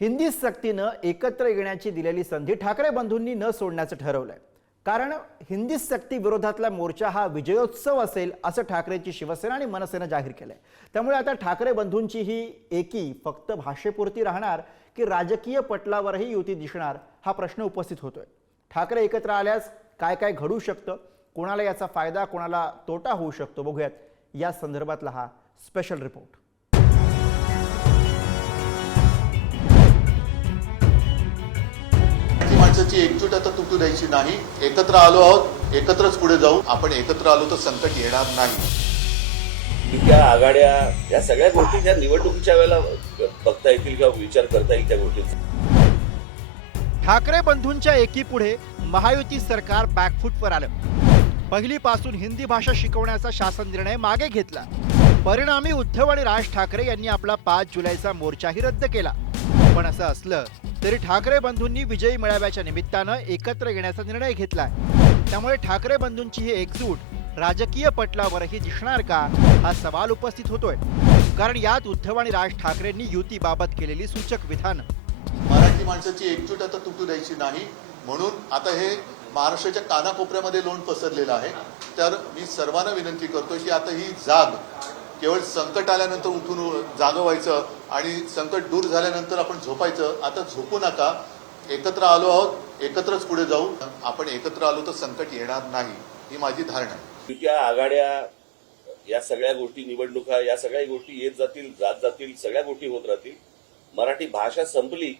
हिंदी सक्तीनं एकत्र येण्याची दिलेली संधी ठाकरे बंधूंनी न सोडण्याचं ठरवलंय। कारण हिंदी सक्ती विरोधातला मोर्चा हा विजयोत्सव असेल असं ठाकरेंची शिवसेना आणि मनसेनं जाहीर केलंय। त्यामुळे आता ठाकरे बंधूंची ही एकी फक्त भाषेपुरती राहणार की राजकीय पटलावरही युती दिसणार हा प्रश्न उपस्थित होतोय। ठाकरे एकत्र आल्यास काय काय घडू शकतं, कोणाला याचा फायदा कोणाला तोटा होऊ शकतो, बघूयात या संदर्भातला हा स्पेशल रिपोर्ट। माणसाची एकजूट आता तुटू द्यायची नाही। एकत्र आलो आहोत, एकत्रच पुढे जाऊ। आपण एकत्र आलो तर संकट येणार नाही। त्या आघाड्या या सगळ्या गोष्टी ज्या निवडणुकीच्या वेळेला बघता येतील किंवा विचार करता येईल त्या गोष्टींचा। ठाकरे बंधूंच्या एकीपुढे महायुती सरकार बॅकफूटवर आलं। पहिलीपासून हिंदी भाषा शिकवण्याचा शासन निर्णय मागे घेतला। परिणामी उद्धव आणि राज ठाकरे यांनी आपला 5 जुलैचा मोर्चाही रद्द केला। पण असं असलं तरी ठाकरे बंधूंनी विजयी मेळाव्याच्या निमित्तानं एकत्र येण्याचा निर्णय घेतलाय। त्यामुळे ठाकरे बंधूंची ही एकजूट राजकीय पटलावरही दिसणार का हा सवाल उपस्थित होतोय। कारण यात उद्धव आणि राज ठाकरेंनी युतीबाबत केलेली सूचक विधान। मराठी माणसाची एकजूट आता तुटू द्यायची नाही, म्हणून आता हे महाराष्ट्राच्या कानाकोपऱ्यामध्ये लोण पसरलेलं आहे। तर मी सर्वांना विनंती करतो की आता ही जाग केवळ संकट आल्यानंतर उठून जागं व्हायचं आणि संकट दूर झाल्यानंतर आपण झोपायचं। आता झोपू नका। एकत्र आलो आहोत, एकत्रच पुढे जाऊ। आपण एकत्र आलो तर संकट येणार नाही, ही माझी धारणा आहे। त्या आघाड्या या सगळ्या गोष्टी, निवडणुका या सगळ्या गोष्टी येत जातील, जात जातील, सगळ्या गोष्टी होत राहतील। मराठी भाषा संपली,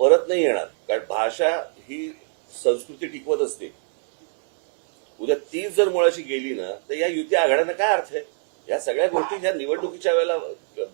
परत नाही येणार। कारण भाषा ही संस्कृती टिकवत असते। उद्या तीच जर मुळाशी गेली ना तर या युती आघाड्यांना काय अर्थ आहे? या सगळ्या गोष्टी ज्या निवडणुकीच्या वेळेला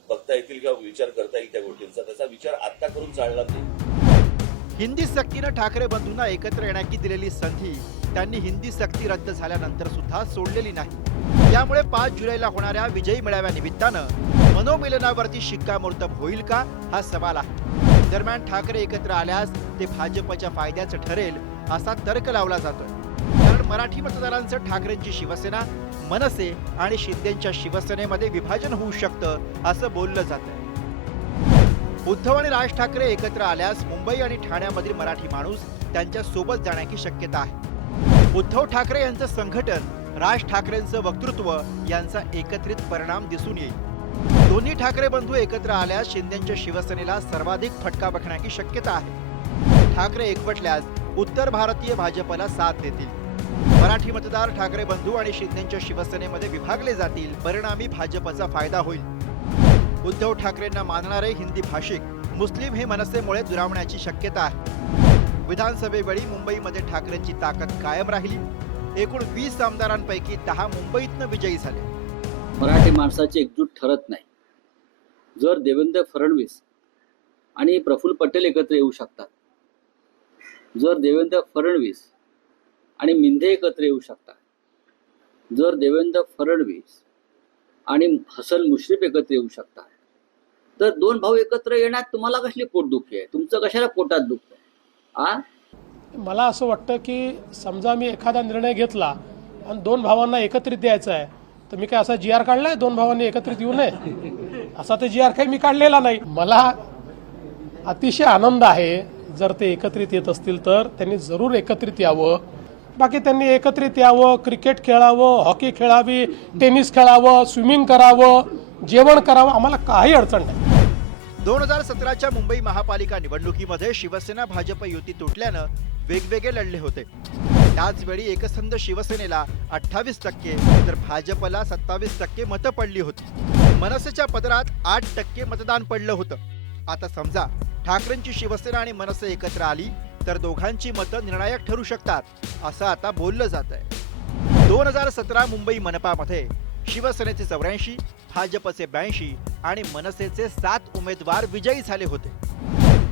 बघता येतील किंवा विचार करता येईल त्या गोष्टींचा, त्याचा विचार आता करून चालणार नाही। हिंदी सक्तीनं ठाकरे बंधूंना एकत्र येण्याची दिलेली संधी त्यांनी हिंदी सक्ती रद्द झाल्यानंतर सुद्धा सोडलेली नाही। त्यामुळे 5 जुलैला होणाऱ्या विजयी मेळाव्या निमित्तानं मनोमिलनावरती शिक्कामोर्तब होईल का हा सवाल आहे। दरम्यान ठाकरे एकत्र आल्यास ते भाजपच्या फायद्याचं ठरेल असा तर्क लावला जातोय। कारण मराठी मतदारांचं ठाकरेंची शिवसेना, मनसे आणि शिंदेच्या शिवसेनेमध्ये विभाजन होऊ शकतं असं बोललं जातंय। उद्धव आणि राज ठाकरे एकत्र आल्यास मुंबई आणि ठाण्यामधील मराठी माणूस त्यांच्या सोबत जाण्याची शक्यता आहे। उद्धव ठाकरे यांचं संघटन, राज ठाकरेंचं वक्तृत्व यांचा एकत्रित परिणाम दिसून येईल। दोन्ही ठाकरे बंधू एकत्र आल्यास शिंदेच्या शिवसेनेला सर्वाधिक फटका बसण्याची शक्यता आहे। ठाकरे एकवटल्यास उत्तर भारतीय भाजपला साथ देतील। मराठी मतदार ठाकरे बंधू आणि शिंदेच्या शिवसेनेमध्ये विभागले जातील। परिणामी भाजपचा फायदा होईल। उद्धव ठाकरेंना मानणारे हिंदी भाषिक मुस्लिम हे मनसेमुळे दुरावण्याची शक्यता आहे। विधानसभेवेळी मुंबईमध्ये ठाकरेंची ताकद कायम राहिली। एकूण 20 आमदारांपैकी 10 मुंबईतनं विजयी झाले। मराठी माणसाची एकजूट ठरत नाही। जर देवेंद्र फडणवीस आणि प्रफुल्ल पटेल एकत्र येऊ शकतात, जर देवेंद्र फडणवीस आणि मिंदे एकत्र येऊ शकतात, जर देवेंद्र फडणवीस आणि हसन मुश्रीफ एकत्र येऊ शकतात, तर 2 भाऊ एकत्र येण्यात तुम्हाला कसली पोटदुखी आहे? तुमचं कशाला पोटात दुखत आहे? मला असं वाटतं की समजा मी एखादा निर्णय घेतला आणि 2 भावांना एकत्रित द्यायचं आहे, तर मी काय असा GR काढलाय 2 भावांनी एकत्रित येऊ नये असा ते GR काही मी काढलेला नाही। मला अतिशय आनंद आहे जर ते एकत्रित येत असतील तर त्यांनी जरूर एकत्रित यावं। बाकी त्यांनी एकत्रित यावं, क्रिकेट खेळावं, हॉकी खेळावी, टेनिस खेळावं, स्विमिंग करावं, जेवण करावं, आम्हाला काही अडचण नाही। 2017च्या मुंबई महापालिका निवडणुकीमध्ये शिवसेना भाजप युती तुटल्यानं वेगवेगळे लढले होते। त्याच वेळी एकसंध शिवसेनेला 28% तर भाजपला 27% मतं पडली होती। मनसेच्या पदरात 8% मतदान पडलं होतं। आता समजा ठाकरेंची शिवसेना आणि मनसे एकत्र आली तर दोघांची मतं निर्णायक ठरू शकतात असं आता बोललं जात आहे। 2017 मुंबई मनपामध्ये शिवसेनेचे 84, भाजपचे 82 आणि मनसेचे 7 उमेदवार विजयी झाले होते।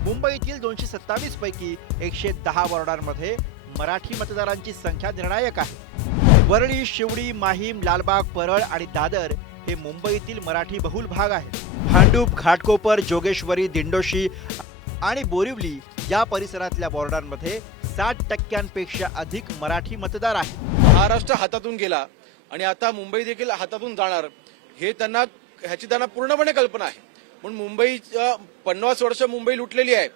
मुंबईतील 227 पैकी 110 वॉर्डांमध्ये मराठी मतदारांची संख्या निर्णायक आहे। वरळी, शिवडी, माहीम, लालबाग, परळ आणि दादर हे मुंबईतील मराठी बहुल भाग आहेत। भांडूप, घाटकोपर, जोगेश्वरी, दिंडोशी आणि बोरिवली या परिसरातल्या वॉर्डांमध्ये 60% अधिक मराठी मतदार आहेत। महाराष्ट्र हातातून गेला आणि आता मुंबई देखील हातातून जाणार ह्याची त्यांना पूर्णपणे कल्पना आहे। म्हणून मुंबईच्या 50 वर्ष मुंबई लुटलेली आहे,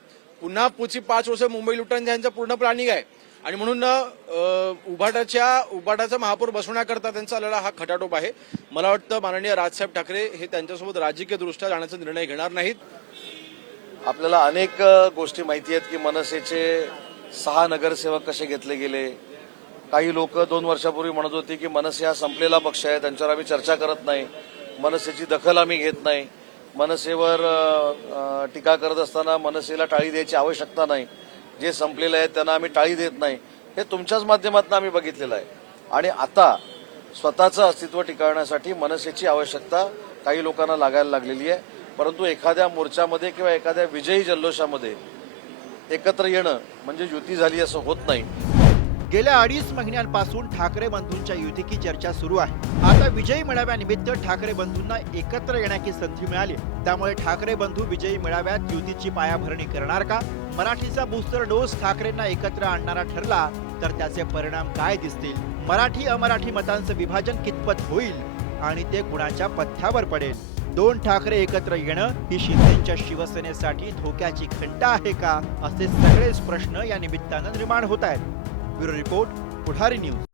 पुन्हा पुढची 5 वर्ष मुंबई लुटण्याचा त्यांचा पूर्ण प्लॅनिंग आहे. आणि म्हणून उभाटाचा महापौर बसवण्याकरता त्यांचा आलेला हा खटाटोप आहे. मला वाटतं माननीय राजसाहेब ठाकरे हे त्यांच्यासोबत राजकीय दृष्ट्या जाण्याचा निर्णय घेणार नाहीत. आपल्याला अनेक गोष्टी माहिती आहेत की मनसेचे 6 नगरसेवक कसे घेतले गेले. काही लोक 2 वर्षापूर्वी म्हणत होती की मनसे हा संपलेला पक्ष आहे, त्यांच्यावर आम्ही चर्चा करत नाही, मनसेची दखल आम्ही घेत नाही, मनसेवर टीका करत असताना मनसेला टाळी द्यायची आवश्यकता नाही, जे संपलेले आहेत त्यांना आम्ही टाळी देत नाही. हे तुमच्याच माध्यमातून आम्ही बघितलेलं आहे. आणि आता स्वतःचं अस्तित्व टिकवण्यासाठी मनसेची आवश्यकता काही लोकांना लागायला लागलेली आहे. परंतु एखाद्या मोर्चामध्ये किंवा एखाद्या विजयी जल्लोषामध्ये एकत्र येणं म्हणजे युती झाली असं होत नाही. गेल्या 2.5 महिन्यांपासून ठाकरे बंधूंच्या युतीची चर्चा सुरू आहे. आता विजयी मेळाव्यानिमित्त ठाकरे बंधूंना एकत्र येण्याची संधी मिळाली. त्यामुळे ठाकरे बंधू विजयी मेळाव्यात युतीची पायाभरणी करणार का? मराठीचा बूस्टर डोस ठाकरेंना एकत्र आणणारा ठरला तर त्याचे परिणाम काय दिसतील? मराठी अमराठी मतांचं विभाजन कितपत होईल आणि ते कुणाच्या पथ्यावर पडेल? 2 ठाकरे एकत्र येणं ही शिंदेच्या शिवसेनेसाठी धोक्याची घंटा आहे का? असे सगळेच प्रश्न या निमित्तानं निर्माण होत आहेत. ब्युरो रिपोर्ट, पुढारी न्यूज.